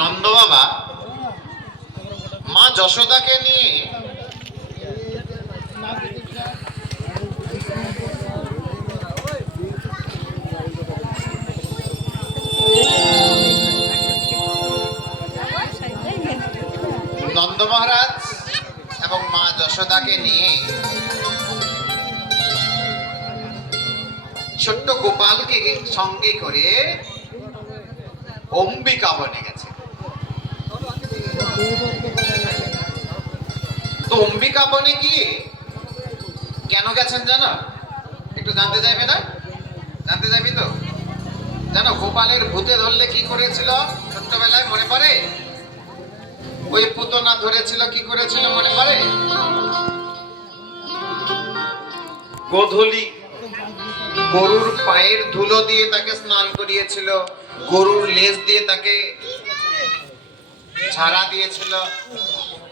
নন্দ বাবা মা যশোদাকে নিয়ে নন্দ মহারাজ এবং মা যশোদাকে নিয়ে ছোট্ট গোপালকে সঙ্গে করে অম্বিকা বনে গেছে। তো অম্বিকা বনে গিয়ে কেন গেছেন জানো? একটু জানতে চাইবে না? জানতে চাইবি তো? জানো গোপালের ভূতে ধরলে কি করেছিল ছোট্টবেলায়, মনে পড়ে? ওই পুতনা ধরেছিল, কি করেছিল মনে পড়ে? গোধূলি গরুর পায়ের ধুলো দিয়ে তাকে স্নান করিয়েছিল, গরুর লেজ দিয়ে তাকে ঝাড়া দিয়েছিল,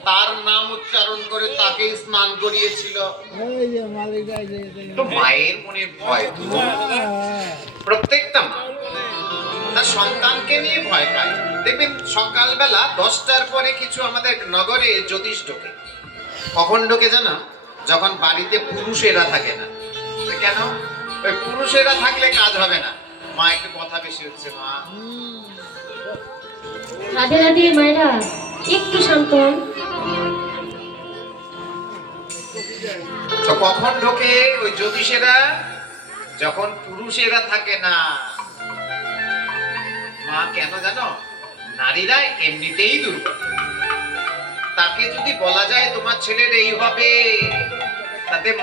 তার নাম উচ্চারণ করে তাকে স্নান করিয়েছিল। তো মায়ের মনে ভয়, প্রত্যেকটা মা তার সন্তানকে নিয়ে ভয় পায়। দেখবেন সকালবেলা 10টার পরে কিছু আমাদের নগরে জ্যোতিষ ঢোকে। কখন ঢোকে জানো? যখন বাড়িতে পুরুষেরা থাকে না। কেন? ওই পুরুষেরা থাকলে কাজ হবে না। মা একটু কথা বেশি হচ্ছে মা। রাধে রাধে মায়েরা, একটু শান্ত হন। তো কখন ঢোকে ওই জ্যোতিষেরা? যখন পুরুষেরা থাকে না। মা কেন জানো? নারীরা এমনিতেই দুর্বল। তাকে যদি বলা যায় তোমার ছেলের এই হবে, তাতে